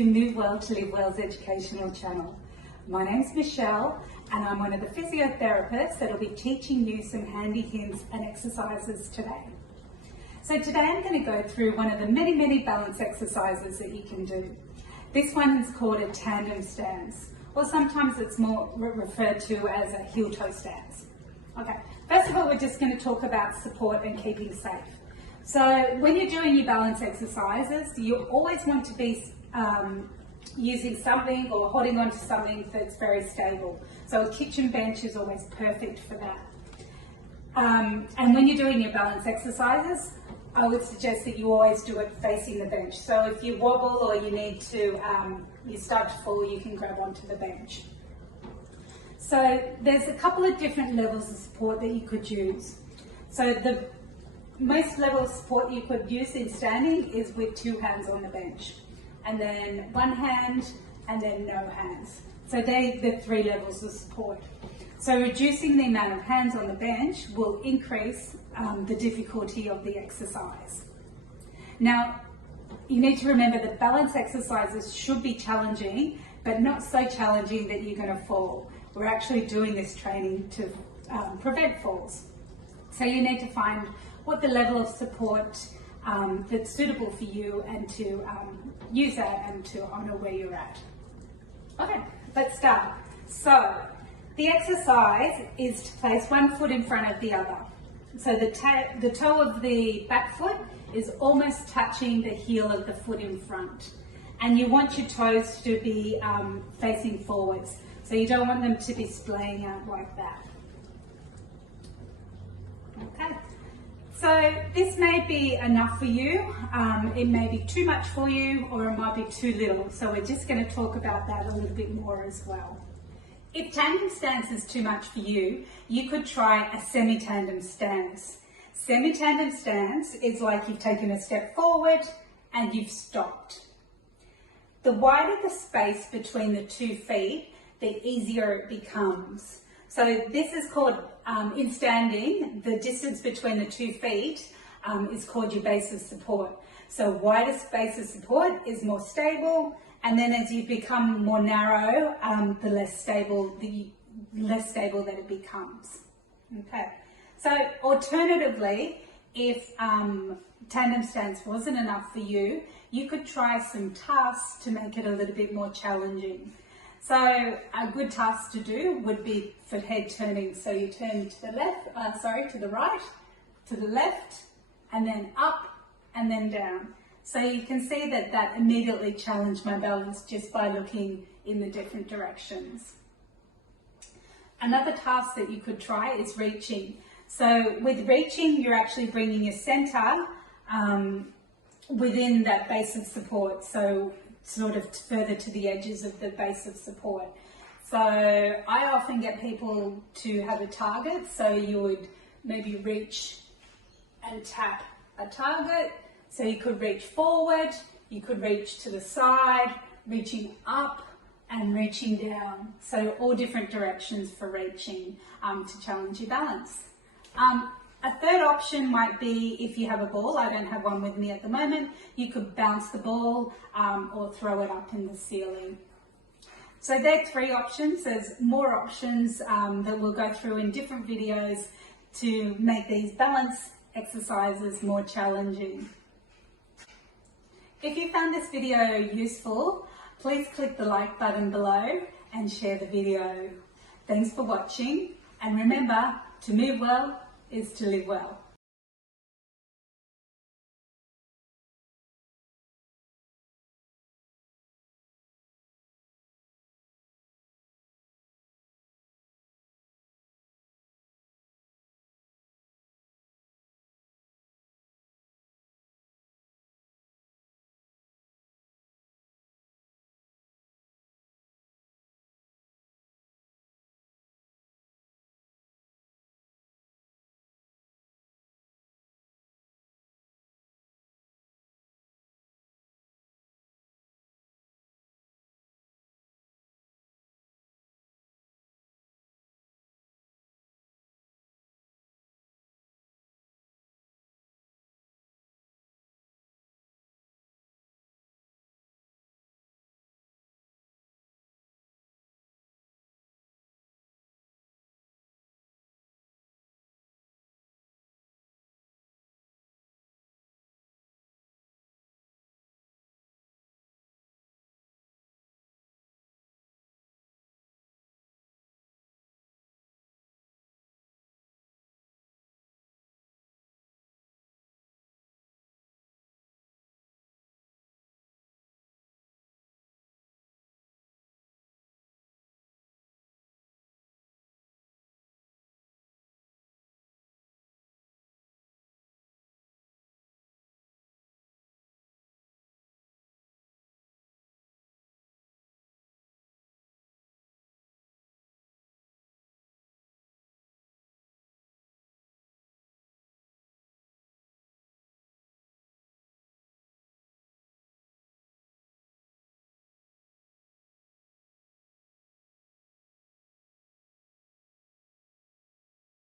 to Move Well to Live Well's educational channel. My name's Michelle and I'm one of the physiotherapists that will be teaching you some handy hints and exercises today. So today I'm going to go through one of the many balance exercises that you can do. This one is called a tandem stance, or sometimes it's more referred to as a heel toe stance. Okay, first of all we're just going to talk about support and keeping safe. So when you're doing your balance exercises, you always want to be using something or holding on to something that's very stable. So a kitchen bench is always perfect for that. And when you're doing your balance exercises, I would suggest that you always do it facing the bench. So if you wobble or you need to, you start to fall, you can grab onto the bench. So there's a couple of different levels of support that you could use. So the most level of support you could use in standing is with 2 hands on the bench, and then 1 hand, and then no hands. So they're the 3 levels of support. So reducing the amount of hands on the bench will increase the difficulty of the exercise. Now, you need to remember that balance exercises should be challenging, but not so challenging that you're going to fall. We're actually doing this training to prevent falls. So you need to find what the level of support that's suitable for you and to use that and to honour where you're at. Okay, let's start. So the exercise is to place one foot in front of the other. So the toe of the back foot is almost touching the heel of the foot in front. And you want your toes to be facing forwards. So you don't want them to be splaying out like that. Okay. So this may be enough for you, it may be too much for you, or it might be too little. So we're just going to talk about that a little bit more as well. If tandem stance is too much for you, you could try a semi-tandem stance. Semi-tandem stance is like you've taken a step forward and you've stopped. The wider the space between the 2 feet, the easier it becomes. So this is called, in standing, the distance between the 2 feet is called your base of support. So wider space of support is more stable, and then as you become more narrow, the less stable that it becomes. Okay. So alternatively, if tandem stance wasn't enough for you, you could try some tasks to make it a little bit more challenging. So a good task to do would be for head turning. So you turn to the left, to the right, to the left, and then up, and then down. So you can see that that immediately challenged my balance just by looking in the different directions. Another task that you could try is reaching. So with reaching, you're actually bringing your center within that base of support. So sort of further to the edges of the base of support. So I often get people to have a target, so you would maybe reach and tap a target. So you could reach forward, you could reach to the side, reaching up and reaching down. So all different directions for reaching to challenge your balance. A third option might be if you have a ball. I don't have one with me at the moment. You could bounce the ball or throw it up in the ceiling. So there are 3 options. There's more options that we'll go through in different videos to make these balance exercises more challenging. If you found this video useful, please click the like button below and share the video. Thanks for watching, and remember, to move well is to live well.